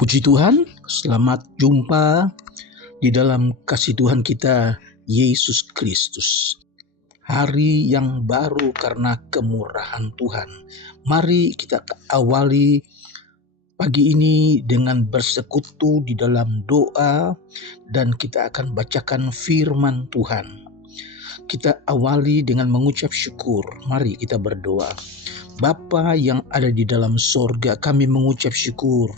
Puji Tuhan, selamat jumpa di dalam kasih Tuhan kita, Yesus Kristus. Hari yang baru karena kemurahan Tuhan. Mari kita awali pagi ini dengan bersekutu di dalam doa dan kita akan bacakan firman Tuhan. Kita awali dengan mengucap syukur. Mari kita berdoa. Bapa yang ada di dalam sorga, kami mengucap syukur.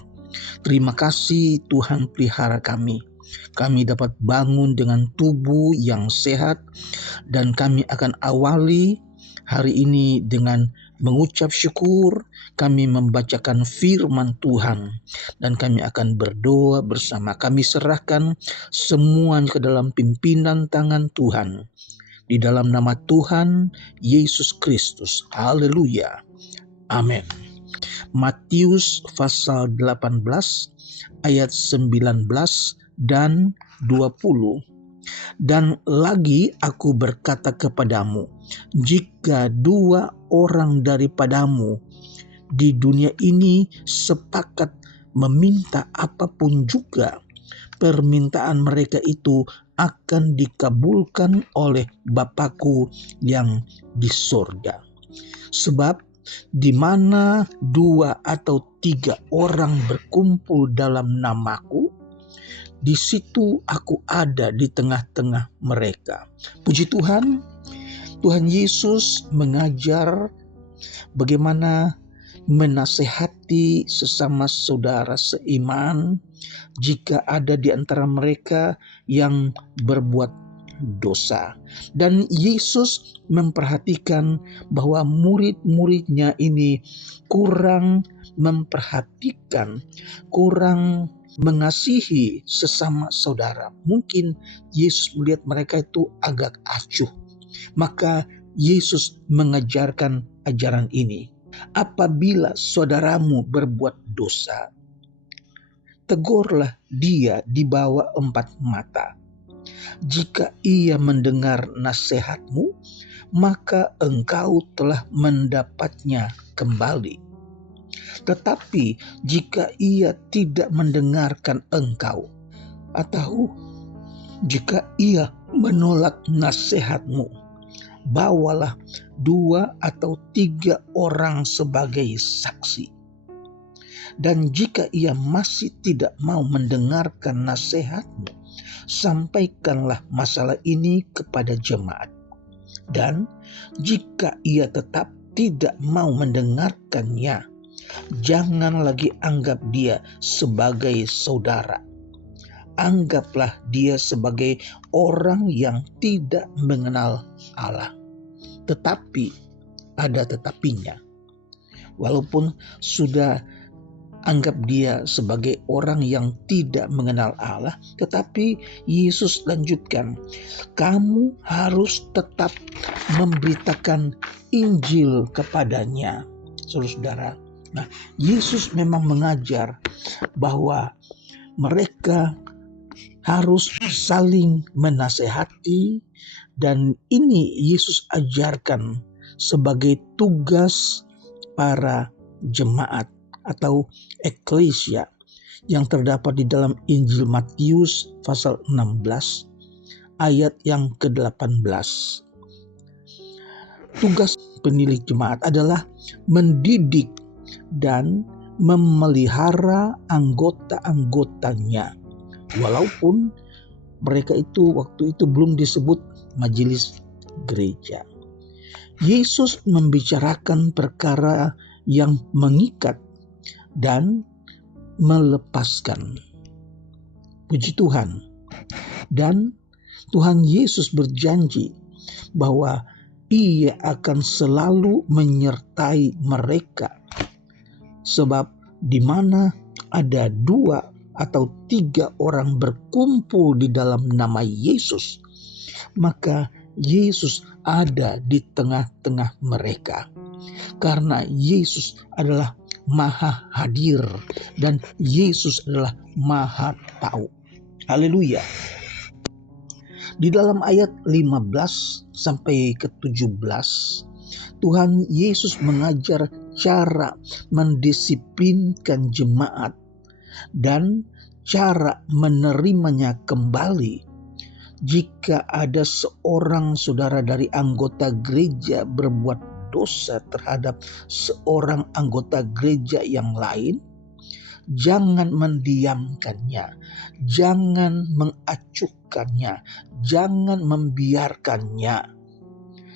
Terima kasih Tuhan pelihara kami. Kami dapat bangun dengan tubuh yang sehat dan kami akan awali hari ini dengan mengucap syukur. Kami membacakan firman Tuhan dan kami akan berdoa bersama. Kami serahkan semuanya ke dalam pimpinan tangan Tuhan. Di dalam nama Tuhan Yesus Kristus. Haleluya. Amin. Matius pasal 18 ayat 19 dan 20. Dan lagi aku berkata kepadamu, jika dua orang daripadamu di dunia ini sepakat meminta apapun juga, permintaan mereka itu akan dikabulkan oleh Bapakku yang di sorga. Sebab di mana dua atau tiga orang berkumpul dalam namaku, di situ aku ada di tengah-tengah mereka. Puji Tuhan, Tuhan Yesus mengajar bagaimana menasehati sesama saudara seiman jika ada di antara mereka yang berbuat dosa. Dan Yesus memperhatikan bahwa murid-muridnya ini kurang memperhatikan, kurang mengasihi sesama saudara. Mungkin Yesus melihat mereka itu agak acuh. Maka Yesus mengajarkan ajaran ini. Apabila saudaramu berbuat dosa, tegurlah dia di bawah 4 mata. Jika ia mendengar nasihatmu, maka engkau telah mendapatnya kembali. Tetapi jika ia tidak mendengarkan engkau, atau jika ia menolak nasihatmu, bawalah 2 atau 3 orang sebagai saksi. Dan jika ia masih tidak mau mendengarkan nasihatmu, sampaikanlah masalah ini kepada jemaat. Dan jika ia tetap tidak mau mendengarkannya, jangan lagi anggap dia sebagai saudara. Anggaplah dia sebagai orang yang tidak mengenal Allah. Tetapi ada tetapinya. Walaupun sudah anggap dia sebagai orang yang tidak mengenal Allah, tetapi Yesus lanjutkan, kamu harus tetap memberitakan Injil kepadanya. Saudara-saudara, nah, Yesus memang mengajar bahwa mereka harus saling menasehati, dan ini Yesus ajarkan sebagai tugas para jemaat atau eklesia yang terdapat di dalam Injil Matius pasal 16 ayat yang ke-18. Tugas penilik jemaat adalah mendidik dan memelihara anggota-anggotanya, walaupun mereka itu waktu itu belum disebut majelis gereja. Yesus membicarakan perkara yang mengikat dan melepaskan. Puji Tuhan. Dan Tuhan Yesus berjanji bahwa Ia akan selalu menyertai mereka. Sebab di mana ada 2 atau 3 orang berkumpul di dalam nama Yesus, maka Yesus ada di tengah-tengah mereka. Karena Yesus adalah Maha hadir dan Yesus adalah Maha tahu. Haleluya. Di dalam ayat 15 sampai ke 17, Tuhan Yesus mengajar cara mendisiplinkan jemaat dan cara menerimanya kembali. Jika ada seorang saudara dari anggota gereja berbuat dosa terhadap seorang anggota gereja yang lain, jangan mendiamkannya, jangan mengacuhkannya, jangan membiarkannya.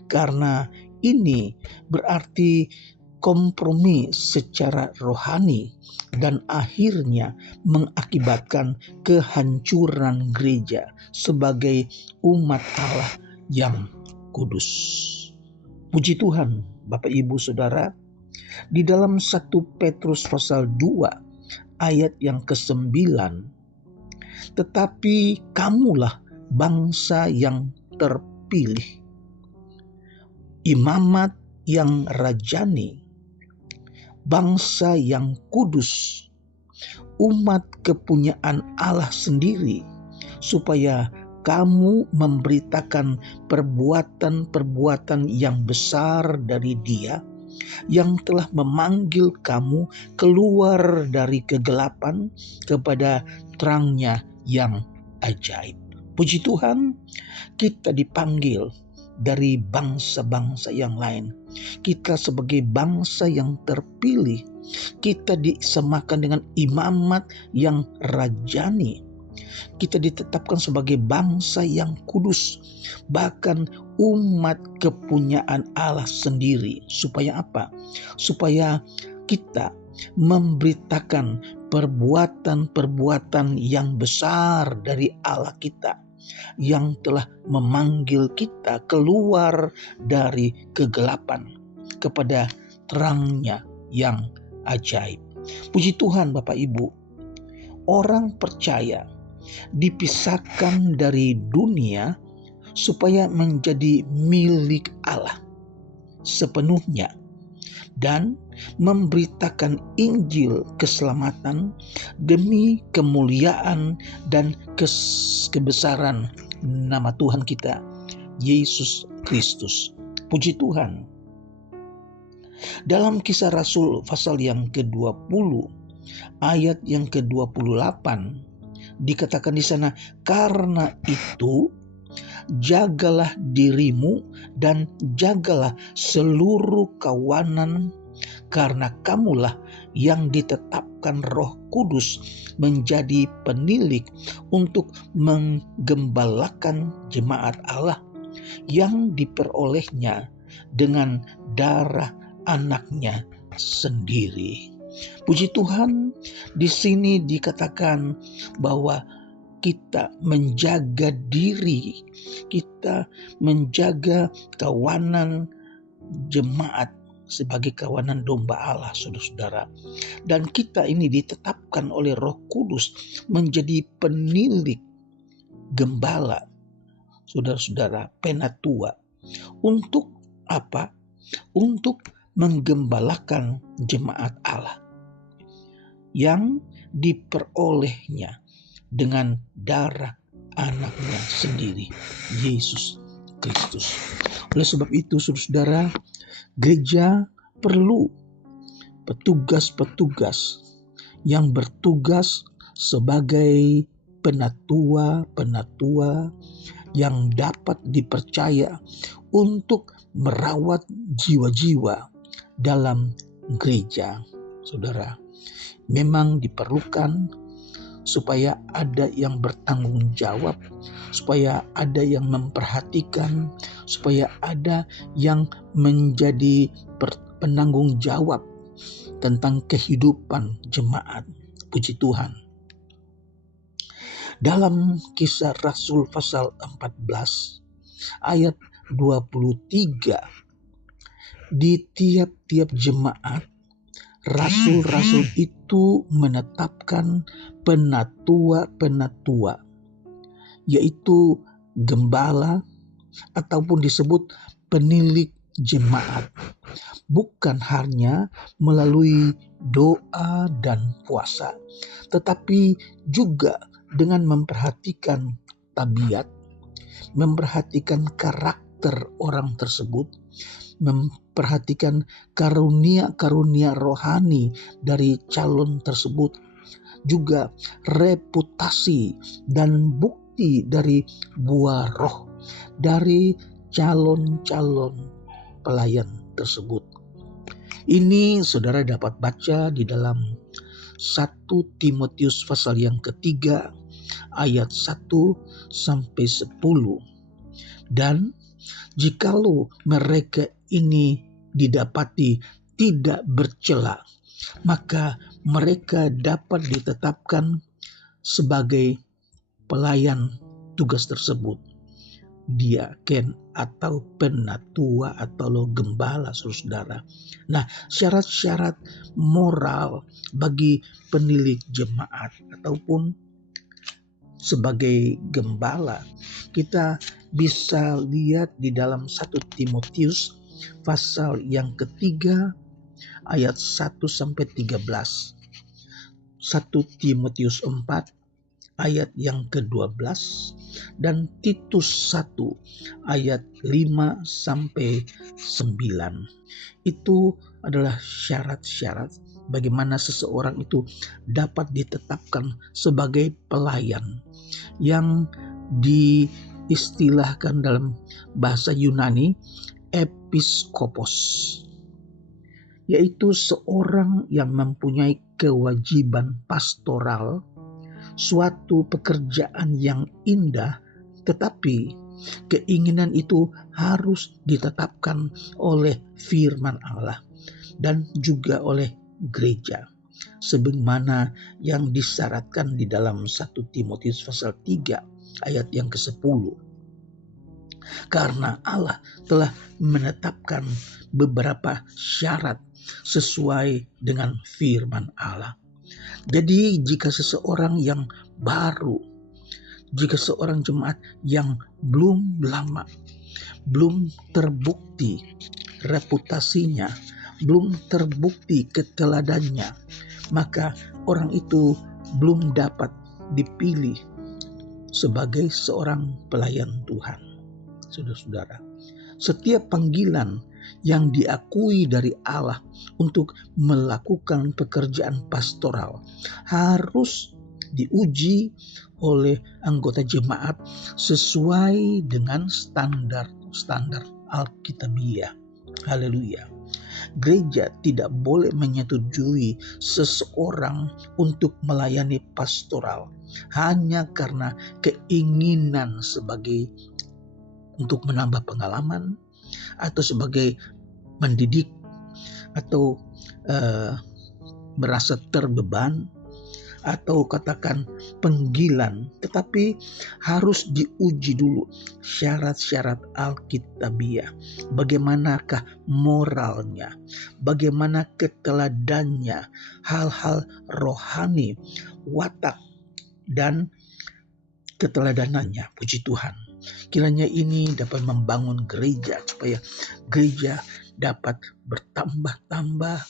Karena ini berarti kompromi secara rohani dan akhirnya mengakibatkan kehancuran gereja sebagai umat Allah yang kudus. Puji Tuhan, Bapak Ibu Saudara, di dalam 1 Petrus pasal 2 ayat yang ke-9, tetapi kamulah bangsa yang terpilih, imamat yang rajani, bangsa yang kudus, umat kepunyaan Allah sendiri, supaya kamu memberitakan perbuatan-perbuatan yang besar dari Dia yang telah memanggil kamu keluar dari kegelapan kepada terangnya yang ajaib. Puji Tuhan, kita dipanggil dari bangsa-bangsa yang lain. Kita sebagai bangsa yang terpilih, kita disemakan dengan imamat yang rajani. Kita ditetapkan sebagai bangsa yang kudus, bahkan umat kepunyaan Allah sendiri. Supaya apa? Supaya kita memberitakan perbuatan-perbuatan yang besar dari Allah kita, yang telah memanggil kita keluar dari kegelapan kepada terangnya yang ajaib. Puji Tuhan Bapak Ibu, orang percaya dipisahkan dari dunia supaya menjadi milik Allah sepenuhnya dan memberitakan Injil keselamatan demi kemuliaan dan kebesaran nama Tuhan kita, Yesus Kristus. Puji Tuhan. Dalam Kisah Rasul pasal yang ke-20 ayat yang ke-28 dikatakan di sana, karena itu jagalah dirimu dan jagalah seluruh kawanan, karena kamulah yang ditetapkan Roh Kudus menjadi penilik untuk menggembalakan jemaat Allah yang diperolehnya dengan darah anaknya sendiri. Puji Tuhan, di sini dikatakan bahwa kita menjaga diri, kita menjaga kawanan jemaat sebagai kawanan domba Allah, saudara-saudara. Dan kita ini ditetapkan oleh Roh Kudus menjadi penilik, gembala, saudara-saudara, penatua. Untuk apa? Untuk menggembalakan jemaat Allah yang diperolehnya dengan darah anaknya sendiri, Yesus Kristus. Oleh sebab itu, saudara, gereja perlu petugas-petugas yang bertugas sebagai penatua-penatua yang dapat dipercaya untuk merawat jiwa-jiwa dalam gereja. Saudara, memang diperlukan supaya ada yang bertanggung jawab, supaya ada yang memperhatikan, supaya ada yang menjadi penanggung jawab tentang kehidupan jemaat. Puji Tuhan. Dalam Kisah Rasul pasal 14 ayat 23, di tiap-tiap jemaat rasul-rasul itu menetapkan penatua-penatua, yaitu gembala ataupun disebut penilik jemaat, bukan hanya melalui doa dan puasa, tetapi juga dengan memperhatikan tabiat, memperhatikan karakter orang tersebut, memperhatikan karunia-karunia rohani dari calon tersebut, juga reputasi dan bukti dari buah roh dari calon-calon pelayan tersebut. Ini saudara dapat baca di dalam 1 Timotius pasal yang ketiga ayat 1 sampai 10. Dan jikalau mereka ini didapati tidak bercela, maka mereka dapat ditetapkan sebagai pelayan tugas tersebut, diaken atau penatua atau gembala, saudara. Nah, syarat-syarat moral bagi penilik jemaat ataupun sebagai gembala kita bisa lihat di dalam 1 Timotius pasal yang ketiga ayat 1 sampai 13. 1 Timotius 4 ayat yang ke-12 dan Titus 1 ayat 5 sampai 9. Itu adalah syarat-syarat bagaimana seseorang itu dapat ditetapkan sebagai pelayan yang diistilahkan dalam bahasa Yunani episkopos, yaitu seorang yang mempunyai kewajiban pastoral, suatu pekerjaan yang indah, tetapi keinginan itu harus ditetapkan oleh firman Allah dan juga oleh gereja, sebagaimana yang disyaratkan di dalam 1 Timotius pasal 3 ayat yang ke-10. Karena Allah telah menetapkan beberapa syarat sesuai dengan firman Allah. Jadi jika seseorang yang baru, jika seorang jemaat yang belum lama, belum terbukti reputasinya, belum terbukti keteladannya, maka orang itu belum dapat dipilih sebagai seorang pelayan Tuhan. Saudara-saudara, setiap panggilan yang diakui dari Allah untuk melakukan pekerjaan pastoral harus diuji oleh anggota jemaat sesuai dengan standar Alkitabiah. Haleluya. Gereja tidak boleh menyetujui seseorang untuk melayani pastoral hanya karena keinginan sebagai untuk menambah pengalaman atau sebagai mendidik atau merasa terbeban atau katakan panggilan, tetapi harus diuji dulu syarat-syarat Alkitabiah. Bagaimanakah moralnya, bagaimana keteladannya, hal-hal rohani, watak dan keteladanannya. Puji Tuhan. Kiranya ini dapat membangun gereja supaya gereja dapat bertambah-tambah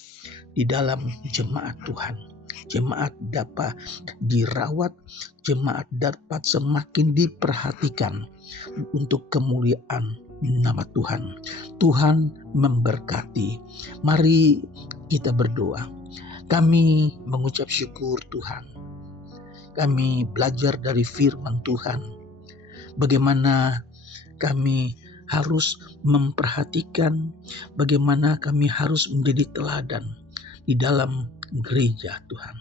di dalam jemaat Tuhan. Jemaat dapat dirawat, jemaat dapat semakin diperhatikan untuk kemuliaan nama Tuhan. Tuhan memberkati. Mari kita berdoa. Kami mengucap syukur Tuhan. Kami belajar dari firman Tuhan. Bagaimana kami harus memperhatikan, bagaimana kami harus menjadi teladan di dalam gereja Tuhan.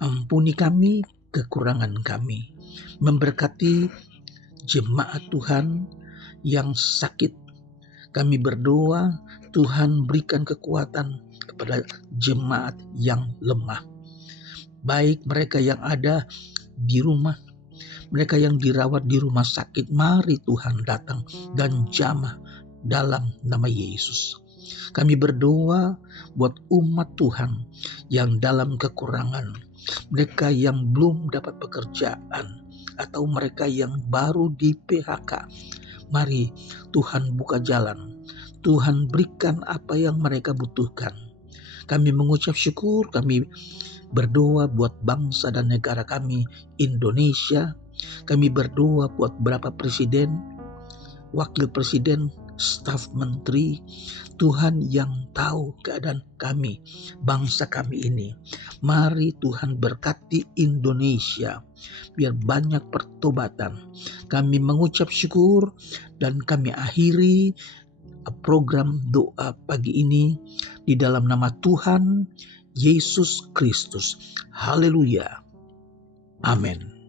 Ampuni kami kekurangan kami. Memberkati jemaat Tuhan yang sakit. Kami berdoa Tuhan berikan kekuatan kepada jemaat yang lemah. Baik mereka yang ada di rumah, mereka yang dirawat di rumah sakit, mari Tuhan datang dan jamah dalam nama Yesus. Kami berdoa buat umat Tuhan yang dalam kekurangan, mereka yang belum dapat pekerjaan, atau mereka yang baru di PHK. Mari Tuhan buka jalan, Tuhan berikan apa yang mereka butuhkan. Kami mengucap syukur, kami berdoa buat bangsa dan negara kami, Indonesia. Kami berdoa buat beberapa presiden, wakil presiden, staf menteri, Tuhan yang tahu keadaan kami, bangsa kami ini. Mari Tuhan berkati Indonesia, biar banyak pertobatan. Kami mengucap syukur dan kami akhiri program doa pagi ini di dalam nama Tuhan Yesus Kristus. Haleluya. Amin.